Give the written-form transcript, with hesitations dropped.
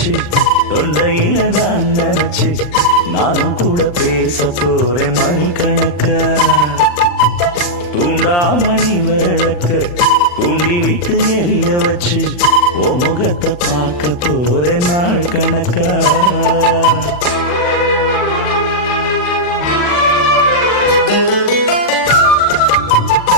வச்சு தொண்டையில நான் நினைச்சு நானும் கூட பேச போறேன் மணிக்கணக்கா. தூண்டாமணி விளக்க தூண்டி விட்டு எரிய வச்சு உன் முகத்தை பார்க்க போறேன் நாள் கணக்கா.